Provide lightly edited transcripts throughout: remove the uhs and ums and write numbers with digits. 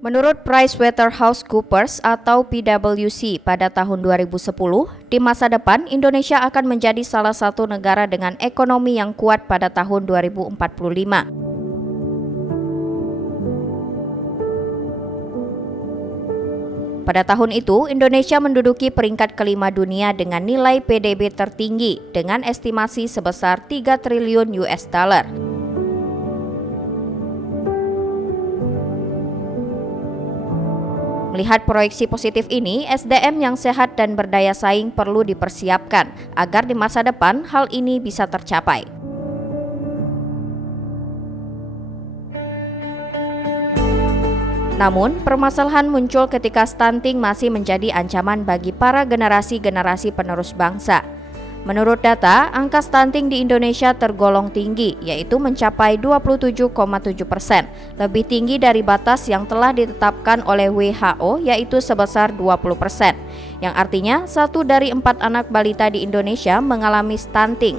Menurut PricewaterhouseCoopers atau PwC pada tahun 2010, di masa depan Indonesia akan menjadi salah satu negara dengan ekonomi yang kuat pada tahun 2045. Pada tahun itu, Indonesia menduduki peringkat kelima dunia dengan nilai PDB tertinggi dengan estimasi sebesar 3 triliun US dollar. Melihat proyeksi positif ini, SDM yang sehat dan berdaya saing perlu dipersiapkan agar di masa depan hal ini bisa tercapai. Namun, permasalahan muncul ketika stunting masih menjadi ancaman bagi para generasi-generasi penerus bangsa. Menurut data, angka stunting di Indonesia tergolong tinggi, yaitu mencapai 27,7%, lebih tinggi dari batas yang telah ditetapkan oleh WHO, yaitu sebesar 20%, yang artinya 1 dari 4 anak balita di Indonesia mengalami stunting.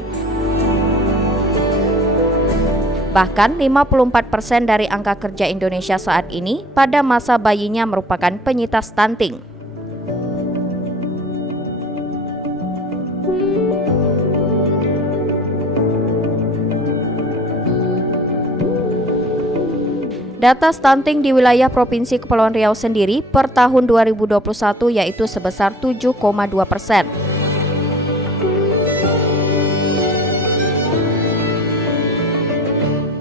Bahkan 54% dari angka kerja Indonesia saat ini pada masa bayinya merupakan penyintas stunting. Data stunting di wilayah Provinsi Kepulauan Riau sendiri per tahun 2021 yaitu sebesar 7,2%.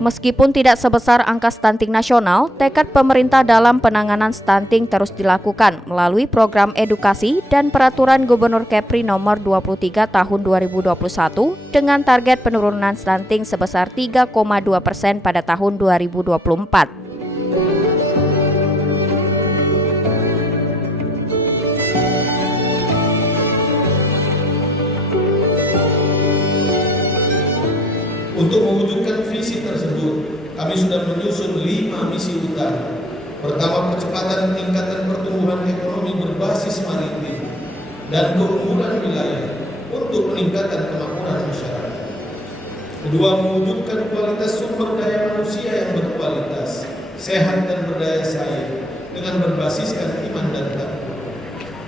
Meskipun tidak sebesar angka stunting nasional, tekad pemerintah dalam penanganan stunting terus dilakukan melalui program edukasi dan peraturan Gubernur Kepri nomor 23 tahun 2021 dengan target penurunan stunting sebesar 3,2% pada tahun 2024. Untuk mewujudkan visi tersebut, kami sudah menyusun 5 misi utama. Pertama, percepatan peningkatan pertumbuhan ekonomi berbasis maritim dan keunggulan wilayah untuk peningkatan kemakmuran masyarakat. Kedua, mewujudkan kualitas sumber daya manusia yang berkualitas, sehat dan berdaya saing dengan berbasiskan iman dan takwa.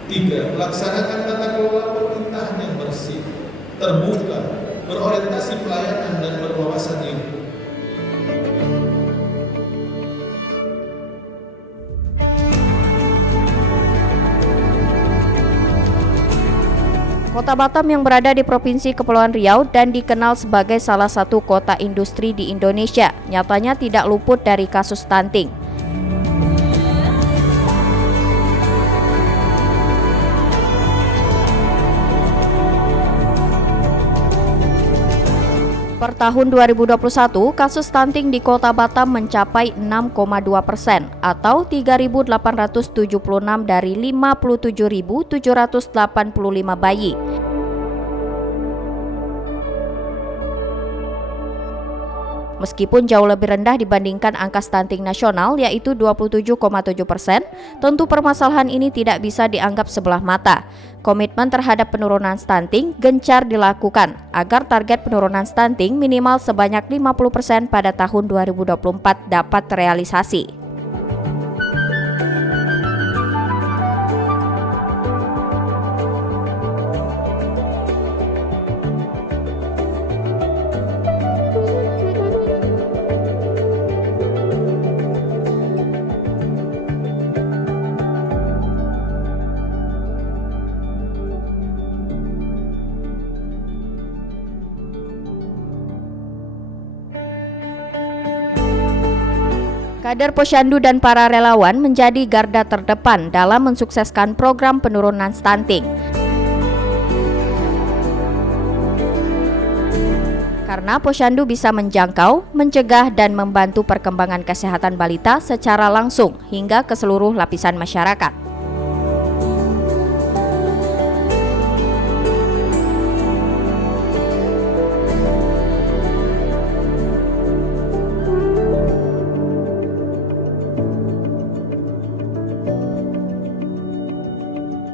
Tiga, melaksanakan tata kelola pemerintahan yang bersih, terbuka, berorientasi pelayanan dan berwawasan lingkungan. Kota Batam yang berada di Provinsi Kepulauan Riau dan dikenal sebagai salah satu kota industri di Indonesia, nyatanya tidak luput dari kasus stunting. Per tahun 2021, kasus stunting di Kota Batam mencapai 6,2% atau 3.876 dari 57.785 bayi. Meskipun jauh lebih rendah dibandingkan angka stunting nasional yaitu 27,7%, tentu permasalahan ini tidak bisa dianggap sebelah mata. Komitmen terhadap penurunan stunting gencar dilakukan agar target penurunan stunting minimal sebanyak 50% pada tahun 2024 dapat terrealisasi. Kader Posyandu dan para relawan menjadi garda terdepan dalam mensukseskan program penurunan stunting. Karena Posyandu bisa menjangkau, mencegah, dan membantu perkembangan kesehatan balita secara langsung hingga ke seluruh lapisan masyarakat.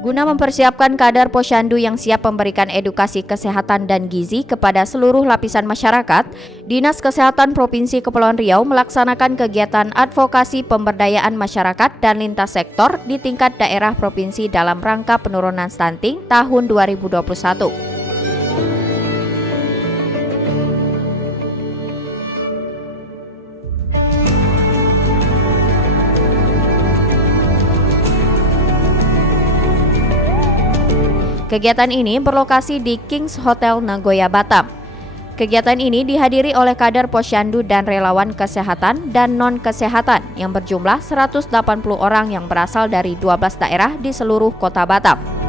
Guna mempersiapkan kadar posyandu yang siap memberikan edukasi kesehatan dan gizi kepada seluruh lapisan masyarakat, Dinas Kesehatan Provinsi Kepulauan Riau melaksanakan kegiatan advokasi pemberdayaan masyarakat dan lintas sektor di tingkat daerah provinsi dalam rangka penurunan stunting tahun 2021. Kegiatan ini berlokasi di Kings Hotel Nagoya, Batam. Kegiatan ini dihadiri oleh kader posyandu dan relawan kesehatan dan non-kesehatan yang berjumlah 180 orang yang berasal dari 12 daerah di seluruh kota Batam.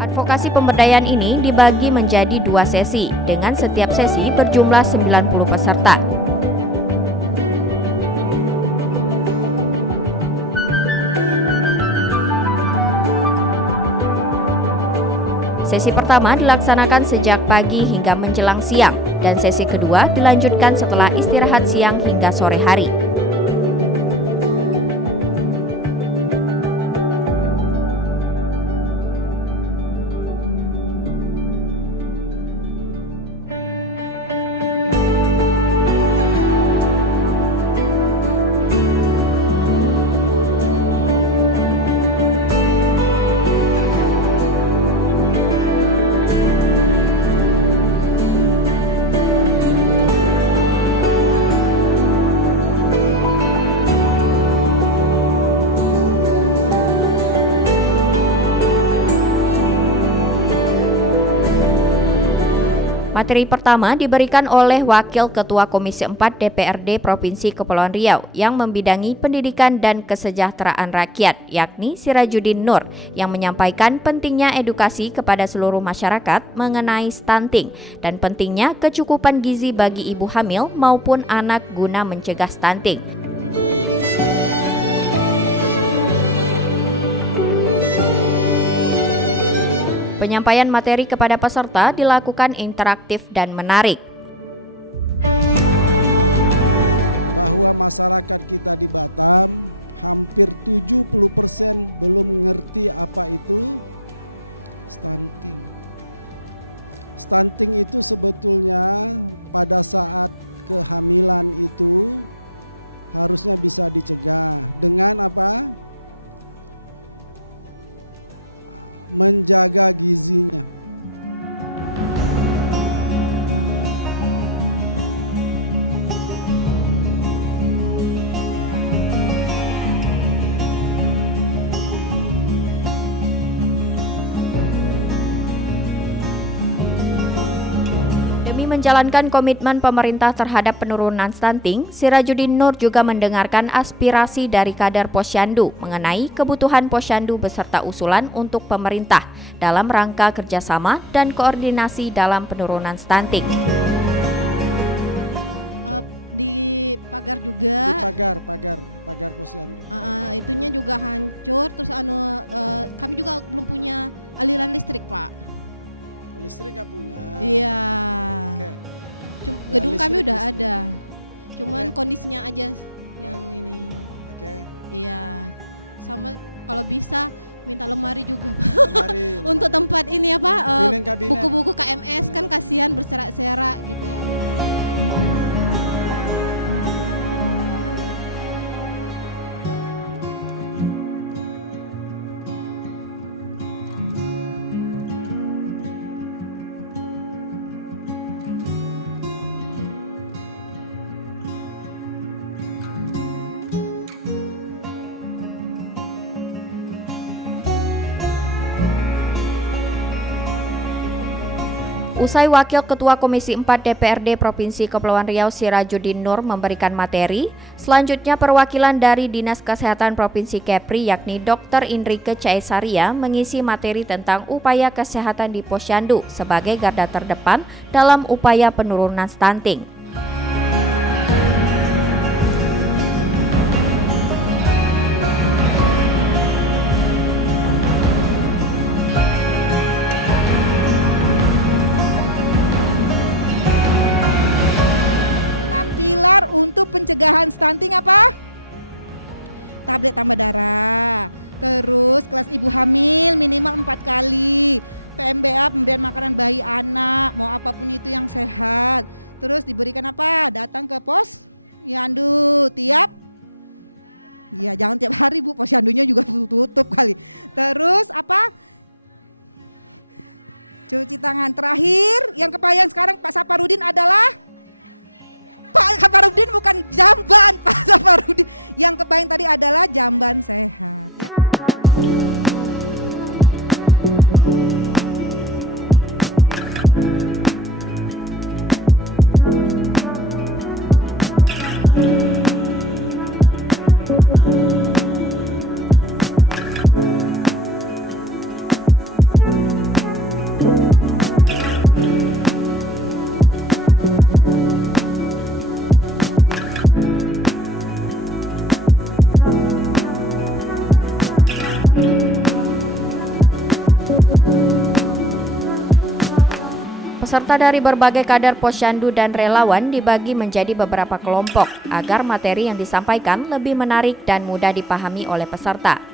Advokasi pemberdayaan ini dibagi menjadi 2 sesi, dengan setiap sesi berjumlah 90 peserta. Sesi pertama dilaksanakan sejak pagi hingga menjelang siang, dan sesi kedua dilanjutkan setelah istirahat siang hingga sore hari. Materi pertama diberikan oleh Wakil Ketua Komisi 4 DPRD Provinsi Kepulauan Riau yang membidangi pendidikan dan kesejahteraan rakyat, yakni Sirajuddin Nur, yang menyampaikan pentingnya edukasi kepada seluruh masyarakat mengenai stunting dan pentingnya kecukupan gizi bagi ibu hamil maupun anak guna mencegah stunting. Penyampaian materi kepada peserta dilakukan interaktif dan menarik. Demi menjalankan komitmen pemerintah terhadap penurunan stunting, Sirajuddin Nur juga mendengarkan aspirasi dari kader posyandu mengenai kebutuhan posyandu beserta usulan untuk pemerintah dalam rangka kerjasama dan koordinasi dalam penurunan stunting. Usai Wakil Ketua Komisi 4 DPRD Provinsi Kepulauan Riau Sirajuddin Nur memberikan materi, selanjutnya perwakilan dari Dinas Kesehatan Provinsi Kepri yakni Dr. Indrike Caesaria mengisi materi tentang upaya kesehatan di Posyandu sebagai garda terdepan dalam upaya penurunan stunting. Peserta dari berbagai kader Posyandu dan relawan dibagi menjadi beberapa kelompok agar materi yang disampaikan lebih menarik dan mudah dipahami oleh peserta.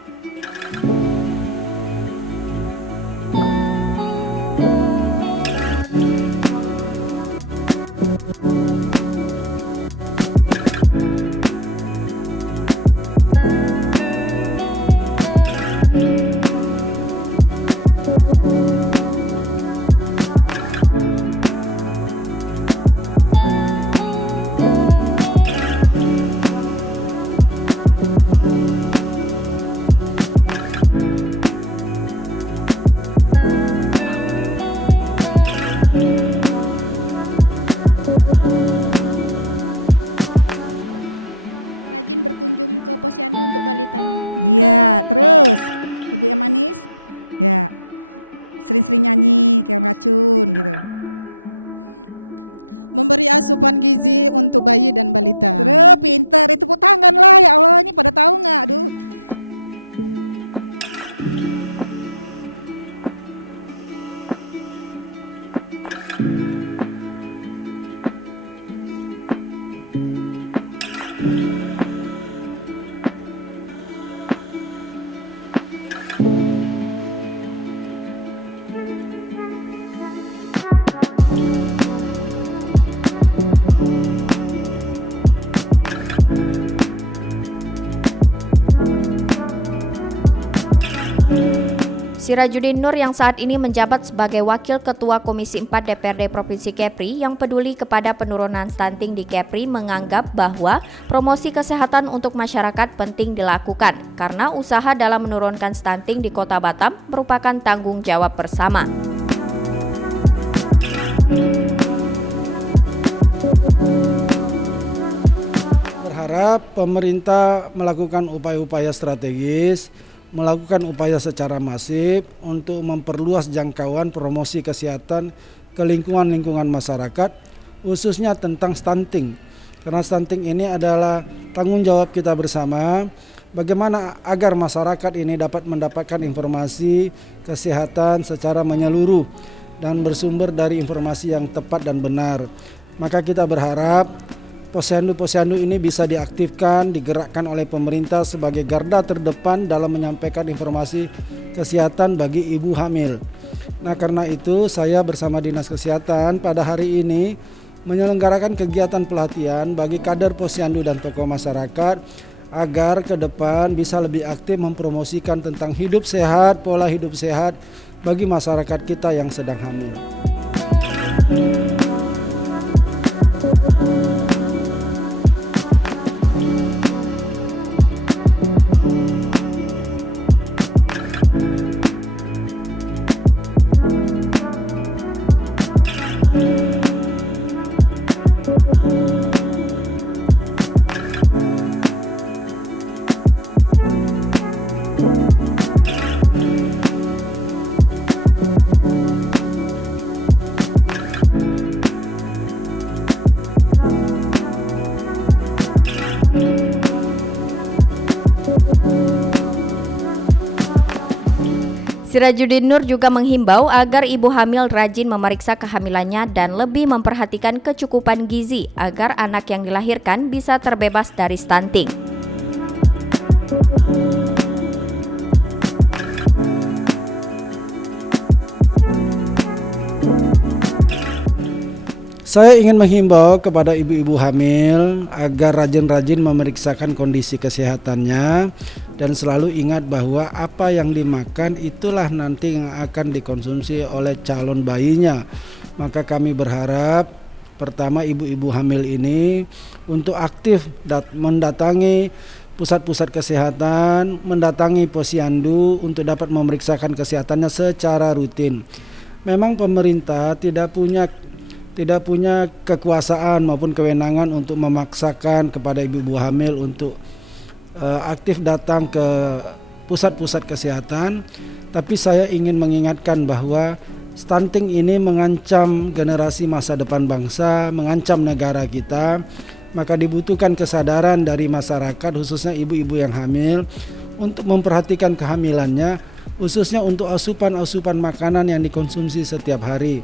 Sirajuddin Nur yang saat ini menjabat sebagai Wakil Ketua Komisi 4 DPRD Provinsi Kepri yang peduli kepada penurunan stunting di Kepri menganggap bahwa promosi kesehatan untuk masyarakat penting dilakukan karena usaha dalam menurunkan stunting di Kota Batam merupakan tanggung jawab bersama. Berharap pemerintah melakukan upaya-upaya strategis, melakukan upaya secara masif untuk memperluas jangkauan promosi kesehatan ke lingkungan-lingkungan masyarakat, khususnya tentang stunting. Karena stunting ini adalah tanggung jawab kita bersama, bagaimana agar masyarakat ini dapat mendapatkan informasi kesehatan secara menyeluruh dan bersumber dari informasi yang tepat dan benar. Maka kita berharap posyandu-posyandu ini bisa diaktifkan, digerakkan oleh pemerintah sebagai garda terdepan dalam menyampaikan informasi kesehatan bagi ibu hamil. Nah, karena itu saya bersama Dinas Kesehatan pada hari ini menyelenggarakan kegiatan pelatihan bagi kader posyandu dan tokoh masyarakat agar ke depan bisa lebih aktif mempromosikan tentang hidup sehat, pola hidup sehat bagi masyarakat kita yang sedang hamil. Sirajuddin Nur juga menghimbau agar ibu hamil rajin memeriksa kehamilannya dan lebih memperhatikan kecukupan gizi agar anak yang dilahirkan bisa terbebas dari stunting. Saya ingin menghimbau kepada ibu-ibu hamil agar rajin-rajin memeriksakan kondisi kesehatannya dan selalu ingat bahwa apa yang dimakan itulah nanti yang akan dikonsumsi oleh calon bayinya. Maka kami berharap pertama ibu-ibu hamil ini untuk aktif mendatangi pusat-pusat kesehatan, mendatangi posyandu untuk dapat memeriksakan kesehatannya secara rutin. Memang pemerintah tidak punya kekuasaan maupun kewenangan untuk memaksakan kepada ibu-ibu hamil untuk aktif datang ke pusat-pusat kesehatan, tapi saya ingin mengingatkan bahwa stunting ini mengancam generasi masa depan bangsa, mengancam negara kita, maka dibutuhkan kesadaran dari masyarakat khususnya ibu-ibu yang hamil untuk memperhatikan kehamilannya, khususnya untuk asupan makanan yang dikonsumsi setiap hari.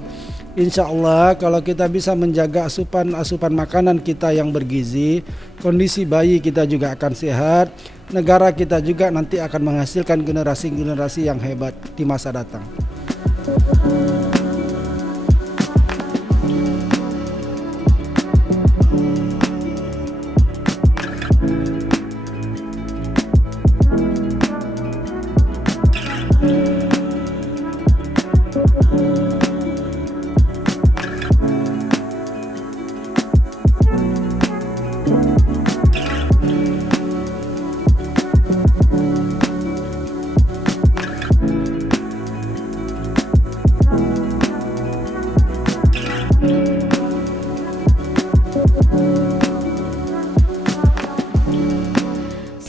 Insya Allah kalau kita bisa menjaga asupan makanan kita yang bergizi, kondisi bayi kita juga akan sehat, negara kita juga nanti akan menghasilkan generasi-generasi yang hebat di masa datang.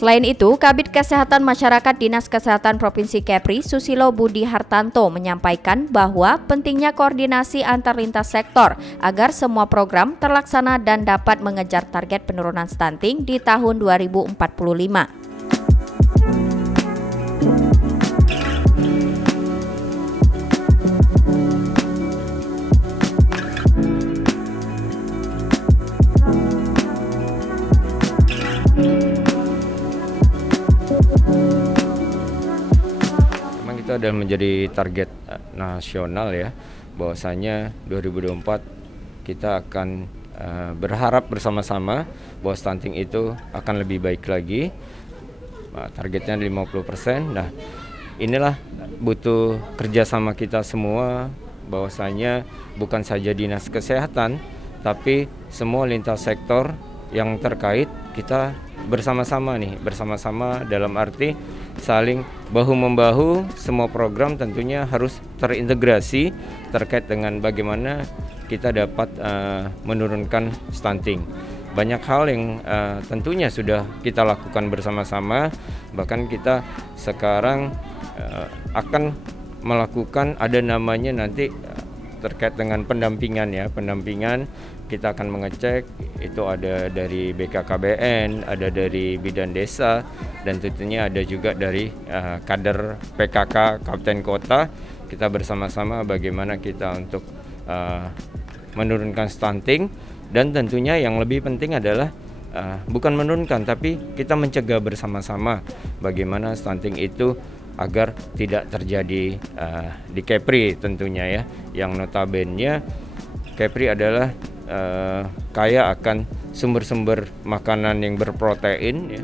Selain itu, Kabid Kesehatan Masyarakat Dinas Kesehatan Provinsi Kepri, Susilo Budi Hartanto menyampaikan bahwa pentingnya koordinasi antar lintas sektor agar semua program terlaksana dan dapat mengejar target penurunan stunting di tahun 2045. Itu adalah menjadi target nasional ya, bahwasanya 2024 kita akan berharap bersama-sama bahwa stunting itu akan lebih baik lagi. Targetnya 50%. Nah, inilah butuh kerjasama kita semua, bahwasanya bukan saja dinas kesehatan, tapi semua lintas sektor yang terkait kita bersama-sama dalam arti saling bahu-membahu. Semua program tentunya harus terintegrasi terkait dengan bagaimana kita dapat menurunkan stunting. Banyak hal yang tentunya sudah kita lakukan bersama-sama, bahkan kita sekarang akan melakukan ada namanya nanti terkait dengan pendampingan kita akan mengecek itu ada dari BKKBN, ada dari Bidan Desa, dan tentunya ada juga dari kader PKK Kabupaten Kota. Kita bersama-sama bagaimana kita untuk menurunkan stunting, dan tentunya yang lebih penting adalah bukan menurunkan tapi kita mencegah bersama-sama bagaimana stunting itu agar tidak terjadi di Kepri tentunya ya, yang notabene Kepri adalah kaya akan sumber-sumber makanan yang berprotein ya.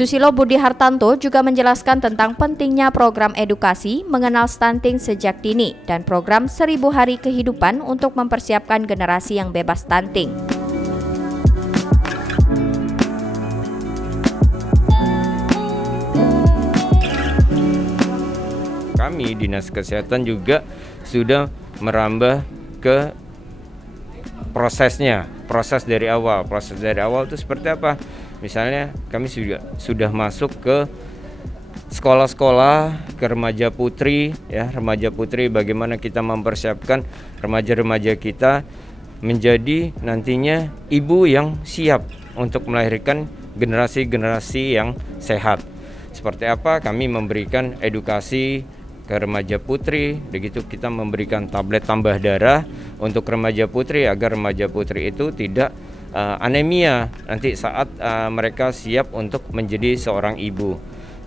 Susilo Budi Hartanto juga menjelaskan tentang pentingnya program edukasi mengenal stunting sejak dini dan program 1000 hari kehidupan untuk mempersiapkan generasi yang bebas stunting. kami Dinas Kesehatan juga sudah merambah ke prosesnya. Proses dari awal itu seperti apa? Misalnya kami sudah masuk ke sekolah-sekolah, ke remaja putri bagaimana kita mempersiapkan remaja-remaja kita menjadi nantinya ibu yang siap untuk melahirkan generasi-generasi yang sehat. Seperti apa? Kami memberikan edukasi ke remaja putri, begitu kita memberikan tablet tambah darah untuk remaja putri agar remaja putri itu tidak anemia nanti saat mereka siap untuk menjadi seorang ibu.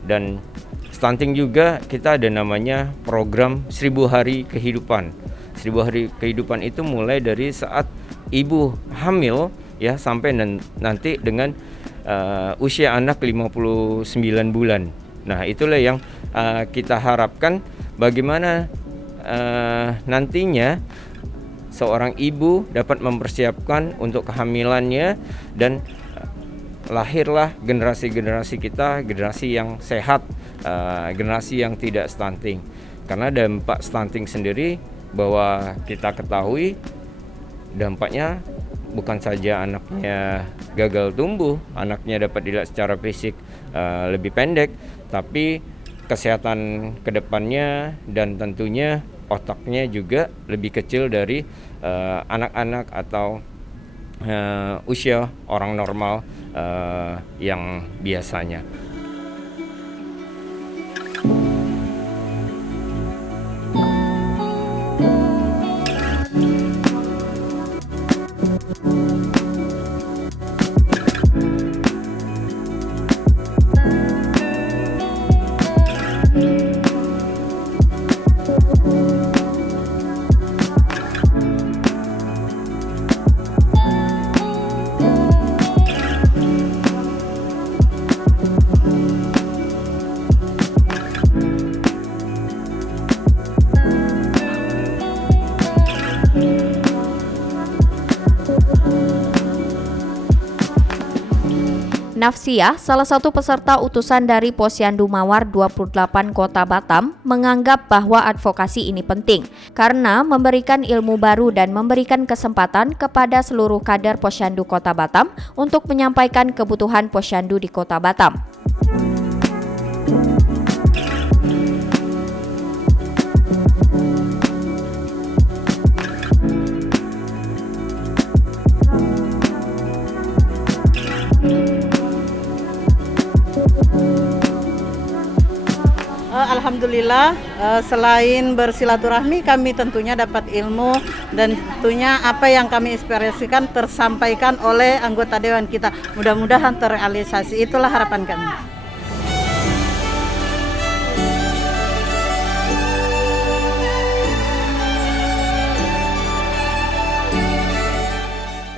Dan stunting juga kita ada namanya program 1000 hari kehidupan. 1000 hari kehidupan itu mulai dari saat ibu hamil ya sampai nanti dengan usia anak 59 bulan. Nah, itulah yang kita harapkan bagaimana nantinya seorang ibu dapat mempersiapkan untuk kehamilannya dan lahirlah generasi-generasi kita, generasi yang sehat, generasi yang tidak stunting. Karena dampak stunting sendiri bahwa kita ketahui dampaknya bukan saja anaknya gagal tumbuh, anaknya dapat dilihat secara fisik lebih pendek, tapi kesehatan kedepannya dan tentunya otaknya juga lebih kecil dari anak-anak atau usia orang normal yang biasanya. Nafsiah, salah satu peserta utusan dari Posyandu Mawar 28 Kota Batam, menganggap bahwa advokasi ini penting karena memberikan ilmu baru dan memberikan kesempatan kepada seluruh kader Posyandu Kota Batam untuk menyampaikan kebutuhan Posyandu di Kota Batam. Alhamdulillah, selain bersilaturahmi kami tentunya dapat ilmu dan tentunya apa yang kami ekspresikan tersampaikan oleh anggota dewan kita. Mudah-mudahan terrealisasi, itulah harapan kami.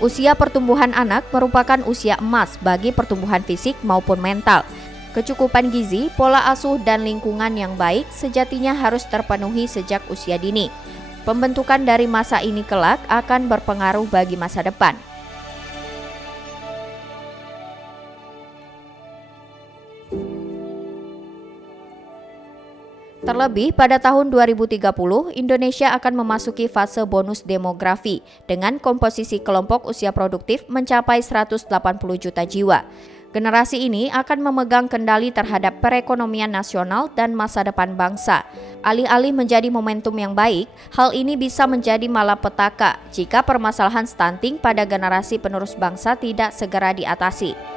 Usia pertumbuhan anak merupakan usia emas bagi pertumbuhan fisik maupun mental. Kecukupan gizi, pola asuh, dan lingkungan yang baik sejatinya harus terpenuhi sejak usia dini. Pembentukan dari masa ini kelak akan berpengaruh bagi masa depan. Terlebih pada tahun 2030, Indonesia akan memasuki fase bonus demografi dengan komposisi kelompok usia produktif mencapai 180 juta jiwa. Generasi ini akan memegang kendali terhadap perekonomian nasional dan masa depan bangsa. Alih-alih menjadi momentum yang baik, hal ini bisa menjadi malapetaka jika permasalahan stunting pada generasi penerus bangsa tidak segera diatasi.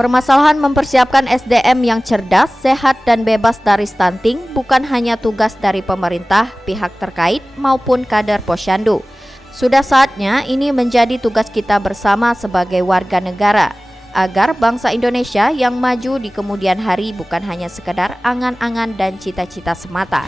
Permasalahan mempersiapkan SDM yang cerdas, sehat, dan bebas dari stunting bukan hanya tugas dari pemerintah, pihak terkait, maupun kader Posyandu. Sudah saatnya ini menjadi tugas kita bersama sebagai warga negara, agar bangsa Indonesia yang maju di kemudian hari bukan hanya sekedar angan-angan dan cita-cita semata.